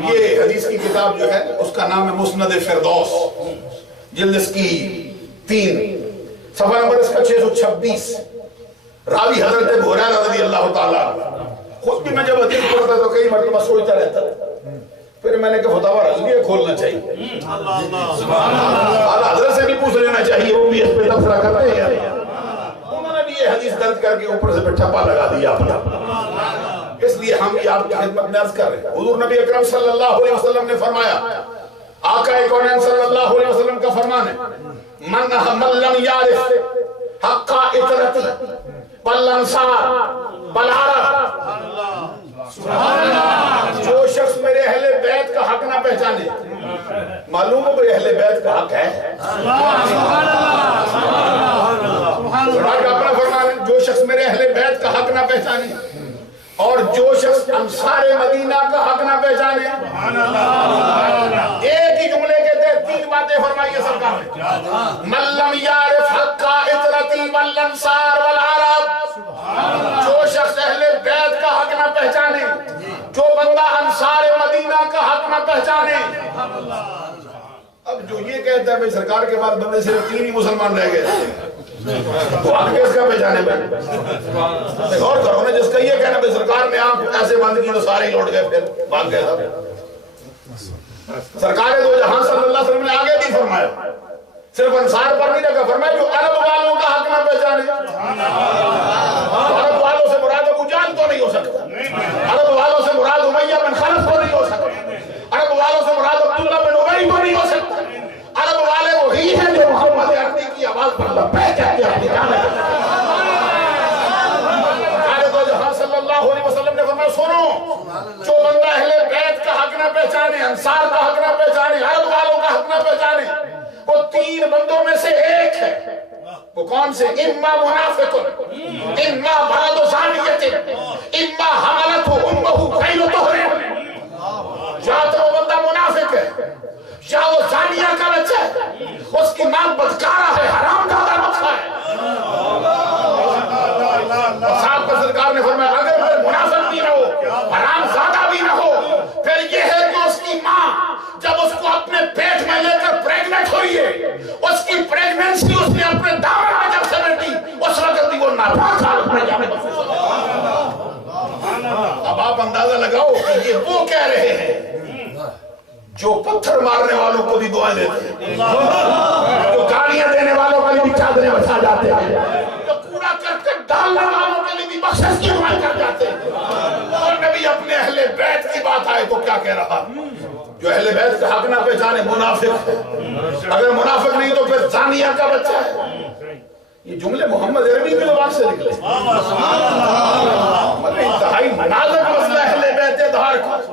یہ حدیث کی کتاب جو ہے اس کا نام ہے مسند فردوس، جلد اس کی 3، صفحہ نمبر اس کا 626، راوی حضرت ابو ہریرہ رضی اللہ تعالیٰ۔ خود بھی میں جب حدیث پڑھتا تو کئی مرتبہ سوچتا رہتا، پھر میں نے کہا فتاوی رضویہ کھولنا چاہیے، اعلیٰ حضرت سے بھی پوچھ لینا چاہیے، وہ بھی اس پہ تبصرہ کرتے ہیں۔ انہوں نے بھی یہ حدیث درج کر کے اوپر سے ٹھپا لگا دیا اپنا، اس لیے ہم یہ آپ کی خدمت میں عرض کر رہے ہیں۔ حضور نبی اکرم صلی اللہ علیہ وسلم نے فرمایا، آقا کونین صلی اللہ علیہ وسلم کا فرمان ہے، من لم یعرف حق اطرتی والانصار والعرب، جو شخص میرے اہل بیت کا حق نہ پہچانے، معلوم ہو کہ اہل بیت کا حق ہے، اپنا فرمان ہے، جو شخص میرے اہل بیت کا حق نہ پہچانے اور جو شخص انصار مدینہ کا حق نہ پہچانے، ایک ہی جملے کے تحت 3 باتیں فرمائیے سرکار نے، من لم یعرف حق اطرتی والانصار والعرب، جو شخص اہل بیت کا حق نہ پہچانے، جو بندہ انصار مدینہ کا حق نہ پہچانے۔ اب جو یہ کہتا ہے بھئی سرکار کے بعد بندے صرف 3 ہی مسلمان رہ گئے، تو حق کس کا پہچانے بھائی؟ غور کرو نا، جس کا یہ کہنا بھئی سرکار نے آنکھ ایسے بند کی تو سارے ہی لوٹ گئے، پھر بھاگ گئے سب۔ سرکار دو جہاں صلی اللہ علیہ وسلم نے آگے بھی فرمایا، صرف انصار پر نہیں رکھا، فرمایا جو عرب والوں کا حق نہ پہچانے۔ عرب والوں سے مراد ابو جہل تو نہیں ہو سکتا، عرب والوں سے مراد امیہ بن خلف تو نہیں ہو سکتا، عرب والوں سے مراد عبداللہ بن ابی تو نہیں ہو سکتا۔ عرب والے وہی ہیں جو محمد عربی کی آواز پر لبیک کہتے ہیں اپنی جانے کرتے ہیں۔ دو جہاں صلی اللہ علیہ وسلم نے فرمایا، سنو، جو بندہ اہل بیت کا حق نہ پہچانے، انصار کا حق نہ پہچانے، عرب والوں کا حق نہ پہچانے، وہ 3 بندوں میں سے ایک ہے۔ وہ کون سے؟ اما منافق، اما بلد ثانیت، اما حملت امہ غیر طہر، یا تو وہ بندہ منافق ہے، یا وہ زانیہ کا بچہ ہے، اس کی ماں بدکارہ ہے، حرام دادا بچہ ہے۔ صاحب کا سرکار نے فرمایا اگر وہ منافق بھی نہ ہو، حرام زادہ بھی نہ ہو، پھر یہ ہے کہ اس کی ماں جب اس کو اپنے پیٹ میں لے کر پریگننٹ ہوئی ہے، اس کی پریگننسی اس نے اپنے دامن میں جب سمیٹی، اس وقت بھی وہ ناپاک حالت میں جانے بس۔ اب آپ اندازہ لگاؤ کہ یہ وہ کہہ رہے ہیں جو پتھر مارنے والوں کو بھی دعائیں دیتے ہیں، جو گالیاں دینے والوں کے لیے بھی چادریں بچا جاتے ہیں، جو کوڑا کرکٹ ڈالنے والوں کے لیے بھی بخشش کی دعائیں کر جاتے ہیں۔ اور نبی اپنے اہل بیت کی بات آئے تو کیا کہہ رہا؟ جو اہل بیت کا حق نہ پہچانے منافق ہے، اگر منافق نہیں تو پھر زانیہ کا بچہ ہے۔ یہ جملے محمد عربی کی زبان سے نکلے، مطلب انتہائی مناظر